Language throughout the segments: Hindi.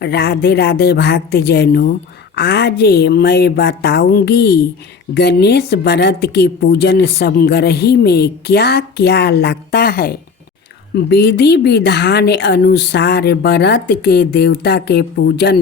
राधे राधे भक्त जैनों। आज मैं बताऊंगी गणेश व्रत की पूजन समग्रही में क्या क्या लगता है। विधि विधान अनुसार व्रत के देवता के पूजन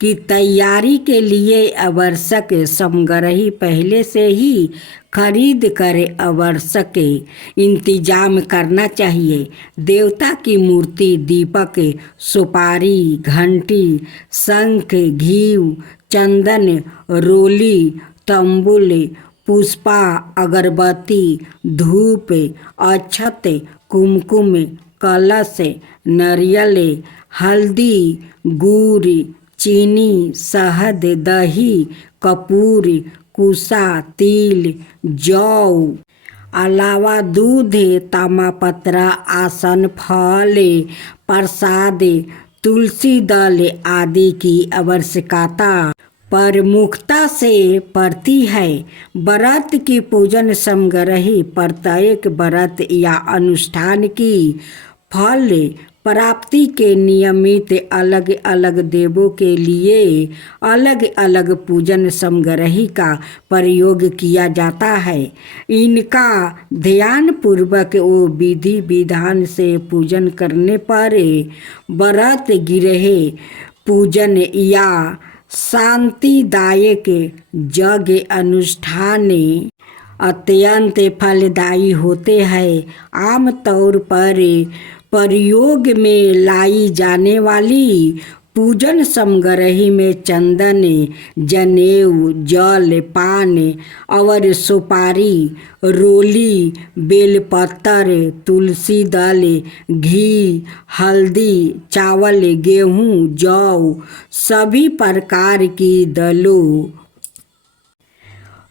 की तैयारी के लिए आवश्यक समग्रही पहले से ही खरीद कर आवश्यक इंतजाम करना चाहिए। देवता की मूर्ति, दीपक, सुपारी, घंटी, शंख, घी, चंदन, रोली, तंबुल, पुष्पा, अगरबत्ती, धूप, अक्षत, कुमकुम, कलश, नारियल, हल्दी, गुड़, चीनी, शहद, दही, कपूर, कुसा, तिल, जौ, अलावा दूध, तामापत्र, आसन, फल, प्रसाद, तुलसी दल आदि की आवश्यकता प्रमुखता से पड़ती है। व्रत की पूजन समग्रही प्रत्येक व्रत या अनुष्ठान की फल प्राप्ति के नियमित अलग अलग देवों के लिए अलग अलग पूजन समग्रही का प्रयोग किया जाता है। इनका ध्यान पूर्वक वो विधि विधान से पूजन करने पर व्रत गृह पूजन या शांतिदायक यज्ञ अनुष्ठान अत्यंत फलदायी होते हैं। आमतौर पर प्रयोग में लाई जाने वाली पूजन समग्रही में चंदन, जनेऊ, जल, पान और सुपारी, रोली, बेलपत्र, तुलसी दल, घी, हल्दी, चावल, गेहूँ, जौ, सभी प्रकार की दलों,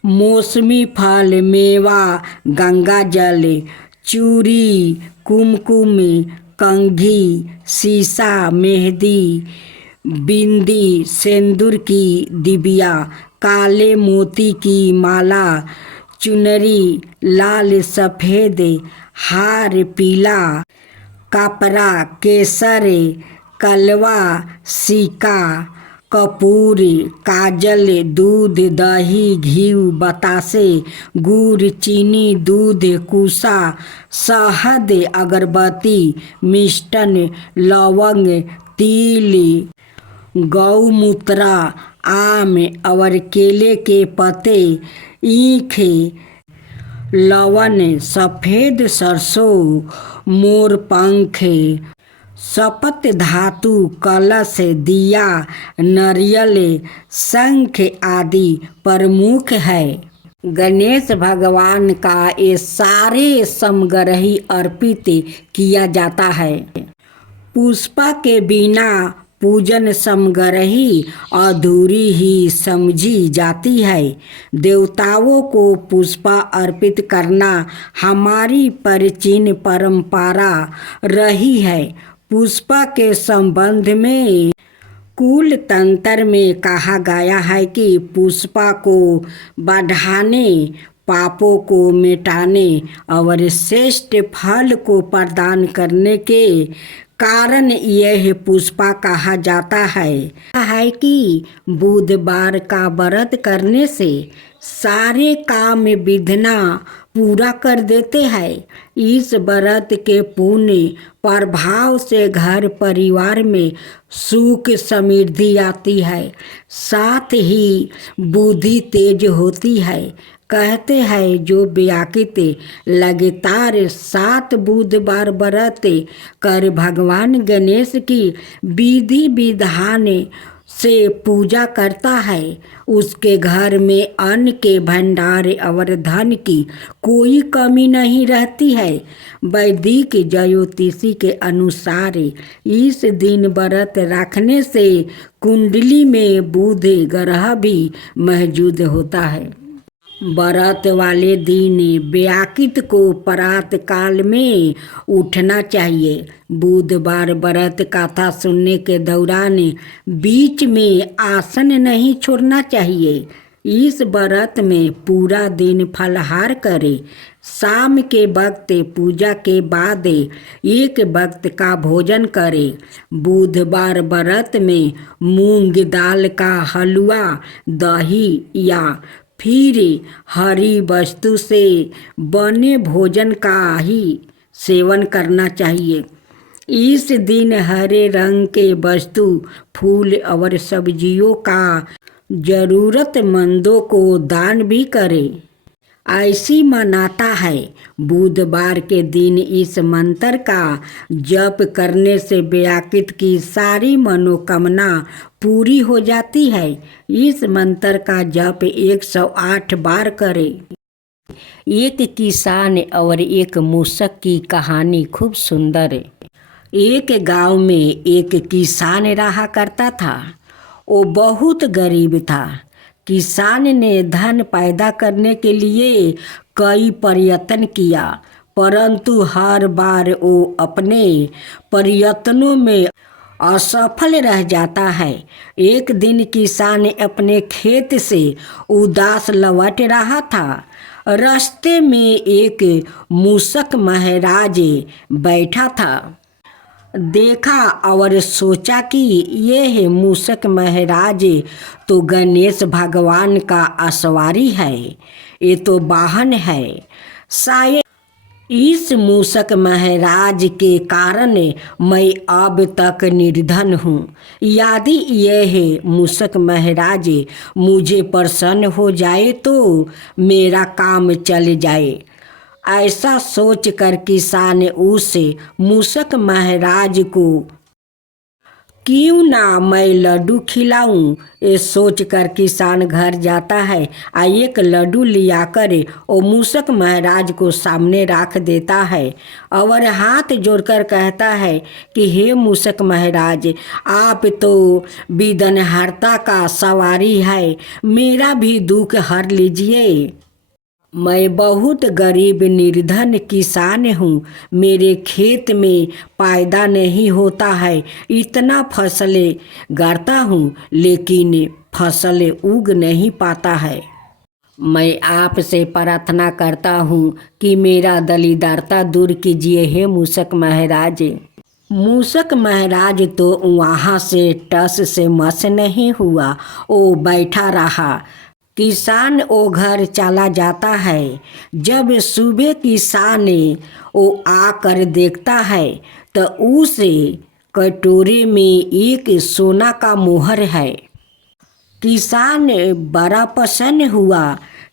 मौसमी फल, मेवा, गंगा जल, चूड़ी, कुमकुम, कंघी, सीसा, मेहंदी, बिंदी, सिंदूर की डिबिया, काले मोती की माला, चुनरी, लाल सफ़ेद हार, पीला कपड़ा, केसर, कलवा, सिक्का, कपूर, काजल, दूध, दही, घी, बतासे, गुड़, चीनी, दूध, कुसा, शहद, अगरबत्ती, मिष्टन, लवंग, तिल, गौमूत्र, आम और केले के पत्ते, ईख, लवण, सफ़ेद सरसों, मोरपंख, शपथ धातु, कलश, दिया, नारियल, शंख आदि प्रमुख है। गणेश भगवान का ये सारे समग्रही अर्पित किया जाता है। पुष्पा के बिना पूजन समग्रही अधूरी ही समझी जाती है। देवताओं को पुष्पा अर्पित करना हमारी प्राचीन परंपरा रही है। पुष्पा के संबंध में कुल तंत्र में कहा गया है कि पुष्पा को बढ़ाने, पापों को मिटाने और श्रेष्ठ फल को प्रदान करने के कारण यह पुष्पा कहा जाता है कि बुधवार का व्रत करने से सारे काम विघ्न पूरा कर देते हैं। इस व्रत के पुण्य प्रभाव से घर परिवार में सुख समृद्धि आती है, साथ ही बुद्धि तेज होती है। कहते हैं जो व्यक्ति लगातार 7 बुधवार व्रत कर भगवान गणेश की विधि विधान से पूजा करता है, उसके घर में अन्न के भंडार और धन की कोई कमी नहीं रहती है। वैदिक ज्योतिषी के अनुसार इस दिन व्रत रखने से कुंडली में बुध ग्रह भी मौजूद होता है। व्रत वाले दिन व्यक्ति को प्रातः काल में उठना चाहिए। बुधवार व्रत कथा सुनने के दौरान बीच में आसन नहीं छोड़ना चाहिए। इस व्रत में पूरा दिन फलाहार करें, शाम के वक्त पूजा के बाद एक वक्त का भोजन करे। बुधवार व्रत में मूंग दाल का हलवा, दही या फिर हरी वस्तु से बने भोजन का ही सेवन करना चाहिए। इस दिन हरे रंग के वस्तु, फूल और सब्जियों का जरूरतमंदों को दान भी करें। ऐसी मान्यता है बुधवार के दिन इस मंत्र का जप करने से व्याकृत की सारी मनोकामना पूरी हो जाती है। इस मंत्र का जप 108 बार करें। एक किसान और एक मूषक की कहानी खूब सुंदर है। एक गांव में एक किसान रहा करता था। वो बहुत गरीब था। किसान ने धन पैदा करने के लिए कई प्रयत्न किया, परंतु हर बार वो अपने प्रयत्नों में असफल रह जाता है। एक दिन किसान अपने खेत से उदास लौट रहा था। रास्ते में एक मूषक महाराज बैठा था। देखा और सोचा कि यह मूषक महाराज तो गणेश भगवान का असवारी है, ये तो वाहन है। शायद इस मूषक महाराज के कारण मैं अब तक निर्धन हूँ। यदि यह मूषक महाराज मुझे प्रसन्न हो जाए तो मेरा काम चल जाए। ऐसा सोचकर किसान उस मूषक महाराज को क्यों ना मैं लड्डू खिलाऊं, ये सोचकर किसान घर जाता है और एक लड्डू लियाकर वो मूषक महाराज को सामने रख देता है और हाथ जोड़कर कहता है कि हे मूषक महाराज, आप तो विघ्नहर्ता का सवारी है, मेरा भी दुख हर लीजिए। मैं बहुत गरीब निर्धन किसान हूँ। मेरे खेत में पैदा नहीं होता है। इतना फसलें गाड़ता हूँ लेकिन फसल उग नहीं पाता है। मैं आपसे प्रार्थना करता हूँ कि मेरा दरिद्रता दूर कीजिए हे मूषक महाराज। मूषक महाराज तो वहाँ से टस से मस नहीं हुआ, वो बैठा रहा। किसान वो घर चला जाता है। जब सुबह किसान वो आकर देखता है तो उस कटोरे में एक सोना का मोहर है। किसान बड़ा प्रसन्न हुआ।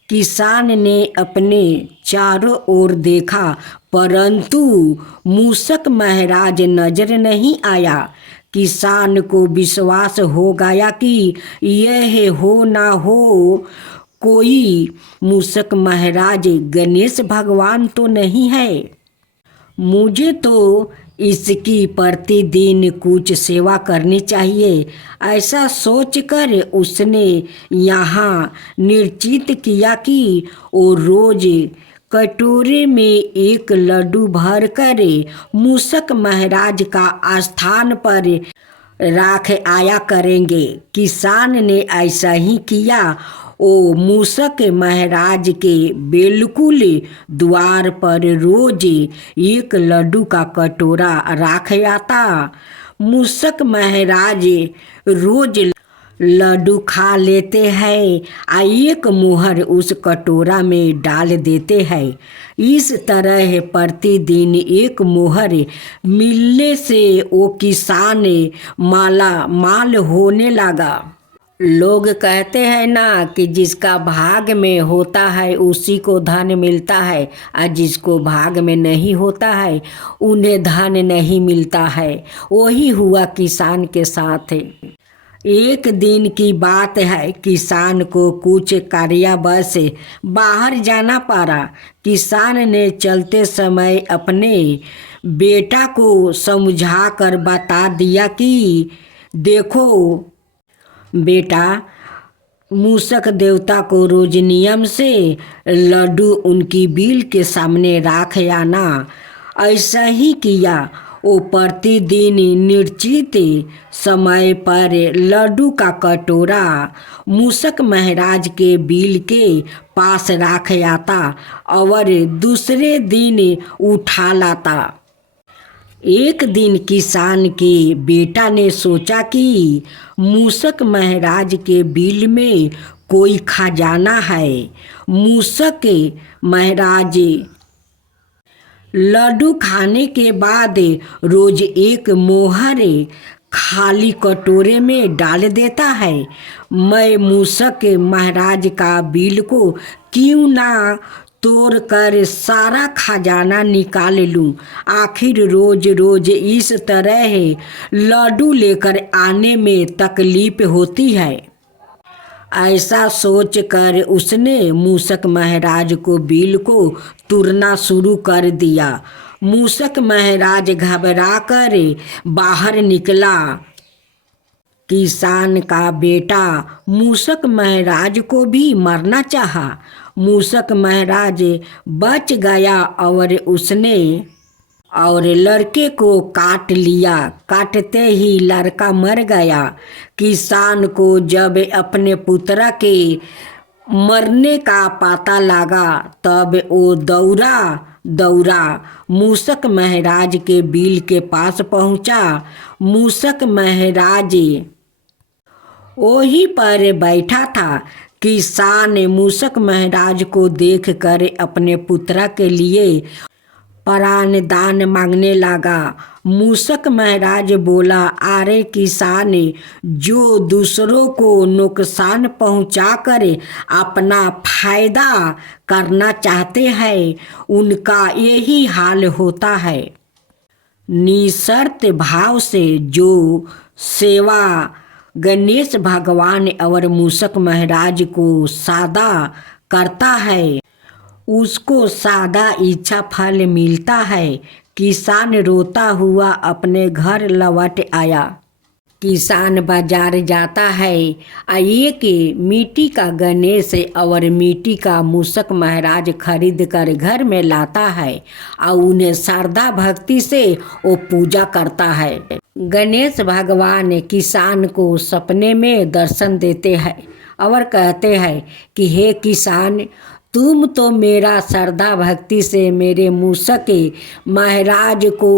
किसान ने अपने चारों ओर देखा, परंतु मूषक महाराज नजर नहीं आया। किसान को विश्वास हो गया कि यह हो ना हो कोई मूषक महाराज गणेश भगवान तो नहीं है। मुझे तो इसकी प्रतिदिन कुछ सेवा करनी चाहिए। ऐसा सोचकर उसने यहाँ निश्चित किया कि वो रोज कटोरे में एक लड्डू भर कर मूषक महाराज का स्थान पर राख आया करेंगे। किसान ने ऐसा ही किया। वो मूषक महाराज के बिल्कुल द्वार पर रोज एक लड्डू का कटोरा राख आता। मूषक महाराज रोज लड्डू खा लेते हैं और एक मोहर उस कटोरा में डाल देते हैं। इस तरह प्रतिदिन एक मोहर मिलने से वो किसान माला माल होने लगा। लोग कहते हैं ना कि जिसका भाग में होता है उसी को धन मिलता है, और जिसको भाग में नहीं होता है उन्हें धन नहीं मिलता है। वही हुआ किसान के साथ। एक दिन की बात है, किसान को कुछ कार्यवश बाहर जाना पड़ा। किसान ने चलते समय अपने बेटा को समझा कर बता दिया कि देखो बेटा, मूषक देवता को रोज नियम से लड्डू उनकी बिल के सामने रख आना। ऐसा ही किया। वो प्रतिदिन निश्चित समय पर लड्डू का कटोरा मूषक महाराज के बिल के पास रख आता और दूसरे दिन उठा लाता। एक दिन किसान के बेटा ने सोचा कि मूषक महाराज के बिल में कोई खजाना है। मूषक महाराज लड्डू खाने के बाद रोज एक मोहर खाली कटोरे में डाल देता है। मैं मूषक महाराज का बिल को क्यों ना तोड़ कर सारा खजाना निकाल लूं। आखिर रोज रोज इस तरह लड्डू लेकर आने में तकलीफ होती है। ऐसा सोचकर उसने मूषक महाराज को बिल को तुरना शुरू कर दिया। मूषक महाराज घबरा कर बाहर निकला। किसान का बेटा मूषक महाराज को भी मारना चाहा। मूषक महाराज बच गया और लड़के को काट लिया। काटते ही लड़का मर गया। किसान को जब अपने पुत्र के मरने का पता लगा तब वो दौड़ा मूषक महाराज के बिल के पास पहुंचा। मूषक महाराज वहीं पर बैठा था। किसान मूषक महाराज को देखकर अपने पुत्र के लिए प्राण दान मांगने लगा। मूषक महाराज बोला, अरे किसान, जो दूसरों को नुकसान पहुंचाकर अपना फायदा करना चाहते हैं उनका यही हाल होता है। निस्वार्थ भाव से जो सेवा गणेश भगवान और मूषक महाराज को सादा करता है उसको सादा इच्छा फल मिलता है। किसान रोता हुआ अपने घर लौट आया। किसान बाजार जाता है। एक मिट्टी का गणेश और मिट्टी का मूषक महाराज खरीद कर घर में लाता है और उन्हें श्रद्धा भक्ति से वो पूजा करता है। गणेश भगवान किसान को सपने में दर्शन देते हैं और कहते हैं कि हे किसान, तुम तो मेरा श्रद्धा भक्ति से मेरे मूषक महाराज को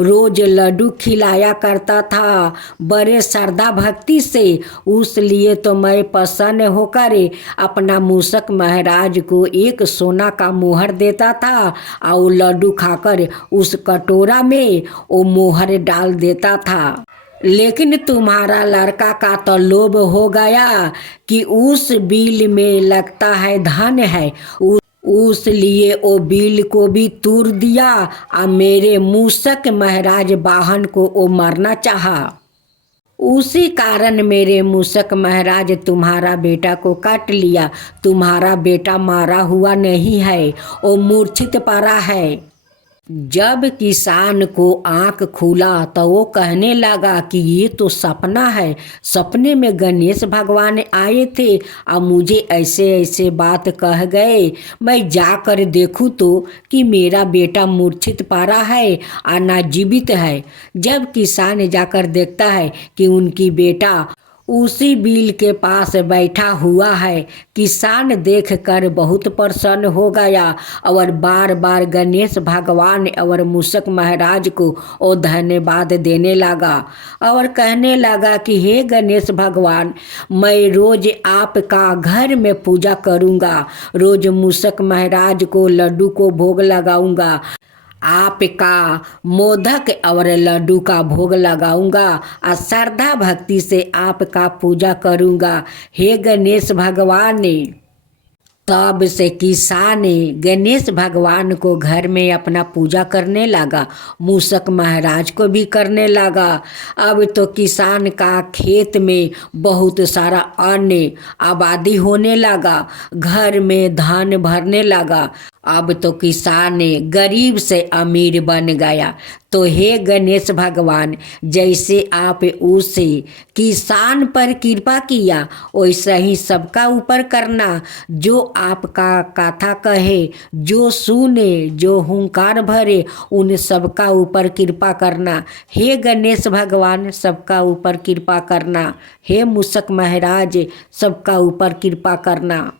रोज लड्डू खिलाया करता था, बड़े श्रद्धा भक्ति से। उसलिए तो मैं प्रसन्न होकर अपना मूषक महाराज को एक सोना का मोहर देता था और लड्डू खाकर उस कटोरा में वो मोहर डाल देता था। लेकिन तुम्हारा लड़का का तो लोभ हो गया कि उस बिल में लगता है धन है, उस लिए वो बिल को भी तोड़ दिया और मेरे मूषक महाराज वाहन को वो मारना चाहा। उसी कारण मेरे मूषक महाराज तुम्हारा बेटा को काट लिया। तुम्हारा बेटा मारा हुआ नहीं है, वो मूर्छित पड़ा है। जब किसान को आँख खुला तो वो कहने लगा कि ये तो सपना है। सपने में गणेश भगवान आए थे और मुझे ऐसे ऐसे बात कह गए। मैं जाकर देखूं तो कि मेरा बेटा मूर्छित पड़ा है और ना जीवित है। जब किसान जाकर देखता है कि उनकी बेटा उसी बिल के पास बैठा हुआ है, किसान देखकर बहुत प्रसन्न हो गया और बार बार गणेश भगवान और मूषक महाराज को वो धन्यवाद देने लगा और कहने लगा कि हे गणेश भगवान, मैं रोज आपका घर में पूजा करूँगा, रोज मूषक महाराज को लड्डू को भोग लगाऊंगा, आपका मोदक और लड्डू का भोग लगाऊंगा और श्रद्धा भक्ति से आपका पूजा करूंगा, हे गणेश भगवान। तब से किसान गणेश भगवान को घर में अपना पूजा करने लगा, मूषक महाराज को भी करने लगा। अब तो किसान का खेत में बहुत सारा अन्न आबादी होने लगा, घर में धान भरने लगा अब तो किसान गरीब से अमीर बन गया। तो हे गणेश भगवान, जैसे आप उसे किसान पर कृपा किया वैसा ही सबका ऊपर करना। जो आपका कथा कहे, जो सुने, जो हुंकार भरे, उन सबका ऊपर कृपा करना। हे गणेश भगवान, सबका ऊपर कृपा करना। हे मूषक महाराज, सबका ऊपर कृपा करना।